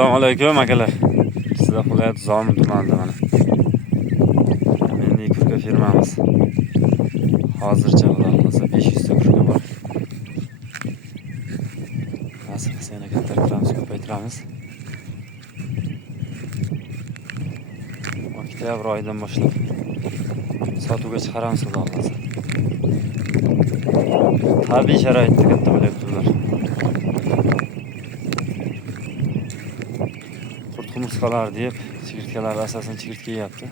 Assalomu alaykum akalar. Sizlar viloyat Zomin tumanida mana. Milliy kurka firmamiz. Hozircha bo'lsa 500 ta kurka bor. Nasib qilsa yana kattartiramiz, ko'paytiramiz. Oktyabr oyidan boshlab sotuvga chiqaramiz xudo xolasa. Tabiiy sharoitda katta bo'lyaptilar. Qurt-qumursqalar deb chigirtkalar asosan chigirtka yeyapti.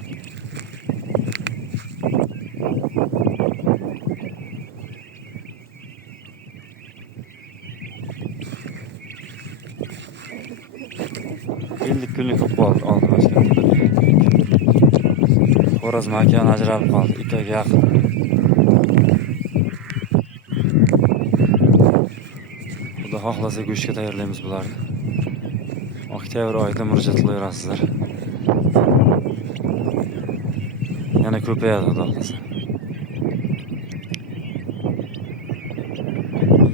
Yillik kunlik qilib qoldi oldim ochganlar. Xo'roz makon ajralib qoldi, 2 oyga yaqin. Xudo xohlasa go'shtga tayyorlaymiz bularni. Oktyabr oyida murojaat qilaverasizlar. Yana ko'payadi xudo xohlasa.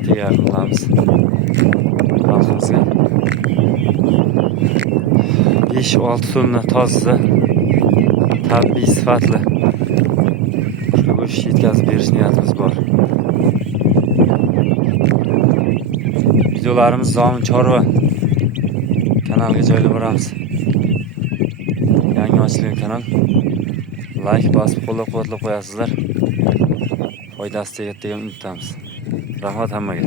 Tayyor qilamiz xalqimizga. 5-6 tonna toza, tabiiy sifatli kurka go'sht yetkazib berish niyatimiz bor. Videolarimiz Zomin Chorva kanaliga joylab boramiz. Yangi ochilgan kanal. Like bosib qo'llab-quvvatlab qo'yasizlar. Foydasi tegadi degan umiddamiz. Rahmat hammaga.